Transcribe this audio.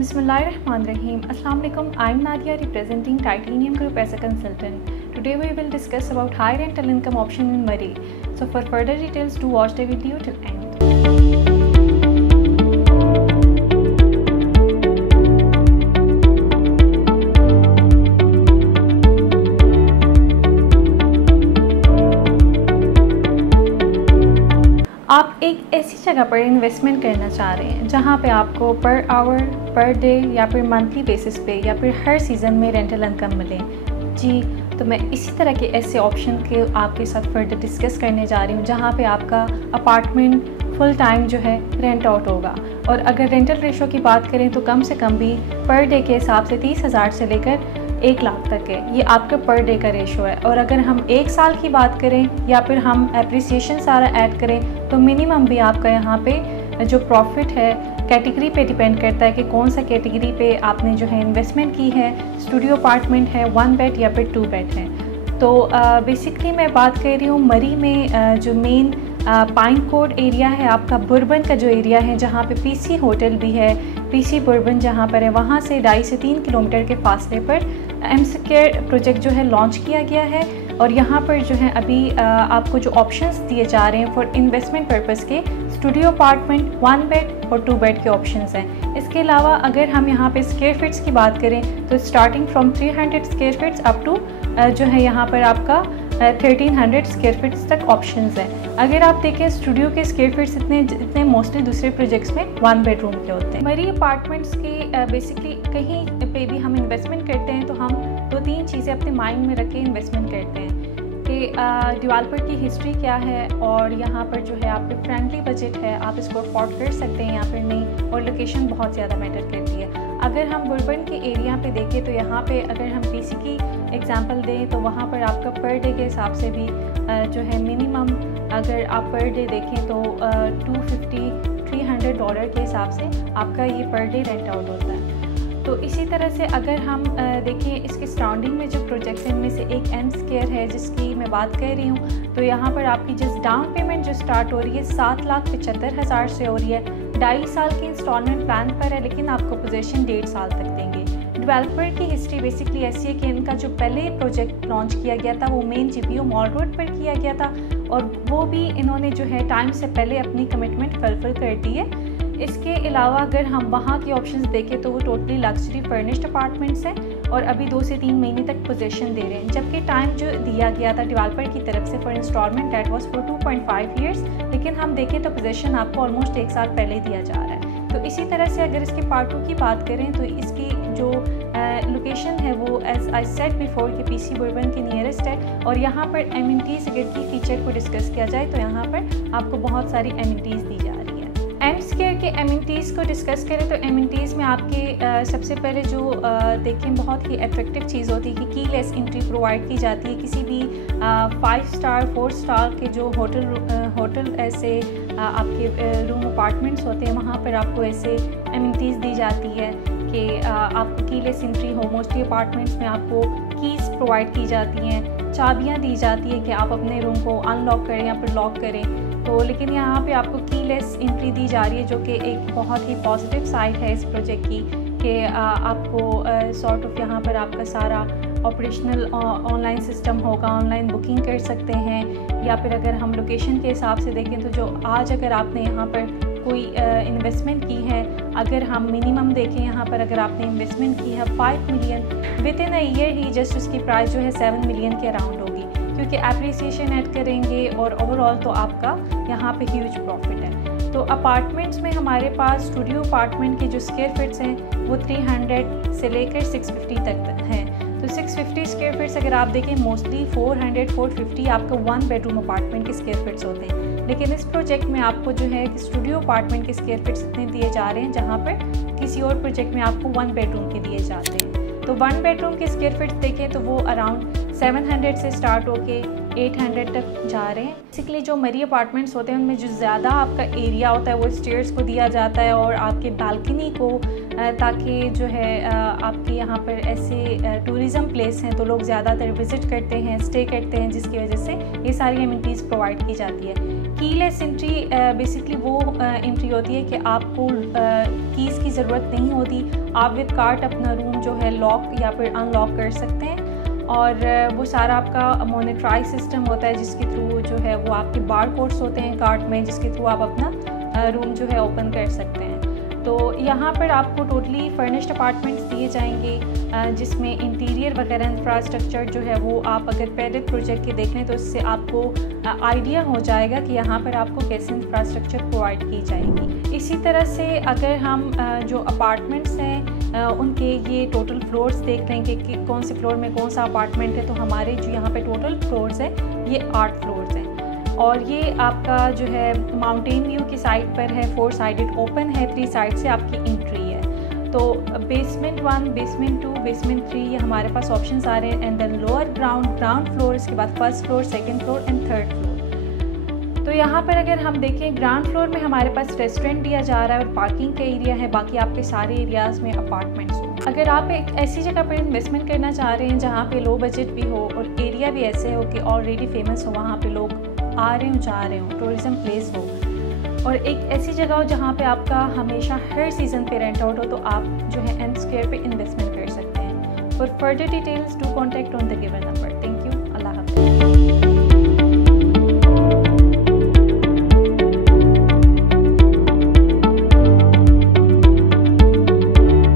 Bismillahirrahmanirrahim. Assalamu alaikum. I'm Nadia representing Titanium Group as a consultant. Today we will discuss about high rental income option in Murree. So for further details, do watch the video till end. आप एक ऐसी जगह पर investment करना चाह रहे हैं जहां पे आपको पर आवर, पर डे या फिर मंथली बेसिस पे या फिर हर सीज़न में रेंटल इनकम मिले जी। तो मैं इसी तरह के ऐसे ऑप्शन के आपके साथ फर्दर डिस्कस करने जा रही हूं जहां पे आपका अपार्टमेंट फुल टाइम जो है रेंट आउट होगा। और अगर रेंटल रेशो की बात करें तो कम से कम भी पर डे के हिसाब से 30,000 से लेकर 1 लाख तक है। ये आपका पर डे का रेशो है। और अगर हम 1 साल की बात करें या फिर हम एप्रिसिएशन सारा ऐड करें तो मिनिमम भी आपका यहाँ पे जो प्रॉफिट है कैटेगरी पे डिपेंड करता है कि कौन सा कैटेगरी पे आपने जो है इन्वेस्टमेंट की है। स्टूडियो अपार्टमेंट है, 1 बेड या फिर 2 बेड है। तो बेसिकली मैं बात कर रही हूँ मरी में जो मेन पाइन कोड एरिया है, आपका बुर्बन का जो एरिया है जहाँ पे पीसी होटल भी है, पीसी बुर्बन जहाँ पर है, वहाँ से 2.5 से 3 किलोमीटर के फासले पर एम स्क्वायर प्रोजेक्ट जो है लॉन्च किया गया है। और यहाँ पर जो है अभी आपको जो ऑप्शंस दिए जा रहे हैं फॉर इन्वेस्टमेंट पर्पस के स्टूडियो अपार्टमेंट, 1 बेड और 2 बेड के ऑप्शंस हैं। इसके अलावा अगर हम यहाँ पे स्क्वायर फीट्स की बात करें तो starting from 300 square feets up to जो है यहाँ पर आपका 1300 स्क्वायर फीट्स तक ऑप्शंस हैं। अगर आप देखें स्टूडियो के स्क्वायर फीट्स इतने मोस्टली दूसरे प्रोजेक्ट्स में 1 बेडरूम के होते हैं। मरी अपार्टमेंट्स की बेसिकली कहीं पे भी हम इन्वेस्टमेंट करते हैं तो हम 2-3 चीज़ें अपने माइंड में रख के इन्वेस्टमेंट करते हैं कि डेवलपर की हिस्ट्री क्या है और यहाँ पर जो है आपके फ्रेंडली बजट है, आप इसको अफोर्ड कर सकते हैं या फिर नहीं, और लोकेशन बहुत ज़्यादा मैटर करती है। अगर हम बुर्बन के एरिया पे देखें तो यहाँ पे अगर हम पीसी की एग्जांपल दें तो वहाँ पर आपका पर डे के हिसाब से भी जो है मिनिमम अगर आप पर डे देखें तो $250-300 के हिसाब से आपका ये पर डे रेंट आउट होता है। तो इसी तरह से अगर हम देखें इसके सराउंडिंग में जो प्रोजेक्ट्स हैं इनमें से एक एम स्क्वायर है जिसकी मैं बात कर रही हूँ। तो यहाँ पर आपकी जिस डाउन पेमेंट जो स्टार्ट हो रही है 7,75,000 से हो रही है। 2.5 साल की इंस्टॉलमेंट प्लान पर है लेकिन आपको पोजीशन 1.5 साल तक देंगे। डेवलपर की हिस्ट्री बेसिकली ऐसी है कि इनका जो पहले प्रोजेक्ट लॉन्च किया गया था वो मेन जीपीओ मॉल रोड पर किया गया था और वो भी इन्होंने जो है टाइम से पहले अपनी कमिटमेंट फुलफिल कर दी है। इसके अलावा अगर हम वहाँ के ऑप्शंस देखें तो वो टोटली लग्जरी फर्निश्ड अपार्टमेंट्स हैं और अभी 2 से 3 महीने तक पोजीशन दे रहे हैं। जबकि टाइम जो दिया गया था डेवलपर की तरफ से for instalment date was for 2.5 years, लेकिन हम देखें तो पोजीशन आपको ऑलमोस्ट 1 साल पहले दिया जा रहा है। तो इसी तरह से अगर इसके पार्ट 2 की बात करें तो इसकी जो लोकेशन है वो एज आई सेड बिफोर कि पीसी बुर्बन के नियरेस्ट है। और यहाँ पर एमिनिटीज़ अगर की फीचर को डिस्कस किया जाए तो यहाँ पर आपको बहुत सारी एमिनिटीज़ दी जा रही है। एम स्क्वायर के एमिनिटीज़ को डिस्कस करें तो एमिनिटीज़ में आपके सबसे पहले जो देखें बहुत ही अट्रैक्टिव चीज़ होती है कि कीलेस एंट्री प्रोवाइड की जाती है। किसी भी 5 स्टार 4 स्टार के जो होटल ऐसे आपके रूम अपार्टमेंट्स होते हैं वहाँ पर आपको ऐसे एमिनिटीज़ दी जाती है कि आपको कीलेस एंट्री हो। मोस्टली अपार्टमेंट्स में आपको कीज़ प्रोवाइड की जाती हैं, चाबियाँ दी जाती है कि आप अपने रूम को अनलॉक करें या फिर लॉक करें। तो लेकिन यहाँ पे आपको कीलेस एंट्री दी जा रही है जो कि एक बहुत ही पॉजिटिव साइड है इस प्रोजेक्ट की कि आपको सॉर्ट ऑफ यहाँ पर आपका सारा ऑपरेशनल ऑनलाइन सिस्टम होगा, ऑनलाइन बुकिंग कर सकते हैं। या फिर अगर हम लोकेशन के हिसाब से देखें तो जो आज अगर आपने यहाँ पर कोई इन्वेस्टमेंट की है, अगर हम मिनिमम देखें यहाँ पर अगर आपने इन्वेस्टमेंट की है 5 million, with in a year he just उसकी प्राइस जो है 7 मिलियन के अराउंड होगी क्योंकि एप्रिसिएशन ऐड करेंगे और ओवरऑल तो आपका यहाँ पे ह्यूज प्रॉफिट है। तो अपार्टमेंट्स में हमारे पास स्टूडियो अपार्टमेंट के जो स्क्वायर फीट्स हैं वो 300 से लेकर 650 तक हैं। तो 650 स्क्वायर फीट्स अगर आप देखें मोस्टली 400-450 आपका 1 बेडरूम अपार्टमेंट के स्क्वायर फीट्स होते हैं। लेकिन इस प्रोजेक्ट में आपको जो है स्टूडियो अपार्टमेंट के स्क्वायर फीट्स इतने दिए जा रहे हैं जहाँ पर किसी और प्रोजेक्ट में आपको 1 बेडरूम के दिए जाते हैं। तो 1 बेडरूम के स्क्वायर फीट्स देखें तो वो अराउंड 700 से स्टार्ट होके 800 तक जा रहे हैं। बेसिकली जो मरी अपार्टमेंट्स होते हैं उनमें जो ज़्यादा आपका एरिया होता है वो स्टेयर्स को दिया जाता है और आपके बालकनी को, ताकि जो है आपके यहाँ पर ऐसे टूरिज़म प्लेस हैं तो लोग ज़्यादातर विज़िट करते हैं, स्टे करते हैं, जिसकी वजह से ये सारी एमिनिटीज़ प्रोवाइड की जाती है। कीलेस एंट्री बेसिकली वो एंट्री होती है कि आपको कीज़ की ज़रूरत नहीं होती, आप विद कार्ड अपना रूम जो है लॉक या फिर अनलॉक कर सकते हैं। और वो सारा आपका मोनेटाइज सिस्टम होता है जिसके थ्रू जो है वो आपके बार कोड्स होते हैं कार्ड में, जिसके थ्रू आप अपना रूम जो है ओपन कर सकते हैं। तो यहाँ पर आपको टोटली फर्निश्ड अपार्टमेंट्स दिए जाएंगे जिसमें इंटीरियर वगैरह इंफ्रास्ट्रक्चर जो है वो आप अगर पहले प्रोजेक्ट के देख लें तो इससे आपको आइडिया हो जाएगा कि यहाँ पर आपको कैसे इंफ्रास्ट्रक्चर प्रोवाइड की जाएगी। इसी तरह से अगर हम जो अपार्टमेंट्स हैं उनके ये टोटल फ्लोर्स देख लें कि कौन से फ्लोर में कौन सा अपार्टमेंट है, तो हमारे जो यहाँ पे टोटल फ्लोर्स है ये 8 फ्लोर्स हैं। और ये आपका जो है माउंटेन व्यू की साइड पर है, 4 साइडेड ओपन है, 3 साइड से आपकी एंट्री है। तो बेसमेंट 1, बेसमेंट 2, बेसमेंट 3 ये हमारे पास ऑप्शंस आ रहे हैं। And then lower ground floor, इसके बाद first floor, second floor and third floor. तो यहाँ पर अगर हम देखें ग्राउंड फ्लोर में हमारे पास रेस्टोरेंट दिया जा रहा है और पार्किंग का एरिया है, बाकी आपके सारे एरियाज़ में अपार्टमेंट्स हो। अगर आप एक ऐसी जगह पर इन्वेस्टमेंट करना चाह रहे हैं जहाँ पे लो बजट भी हो और एरिया भी ऐसे हो कि ऑलरेडी फेमस हो, वहाँ पे लोग आ रहे हो जा रहे हो, टूरिज़म प्लेस हो, और एक ऐसी जगह हो जहाँ पे आपका हमेशा हर सीज़न पे रेंट आउट हो, तो आप जो है M Square पे इन्वेस्टमेंट कर सकते हैं। For further details do contact on the given number.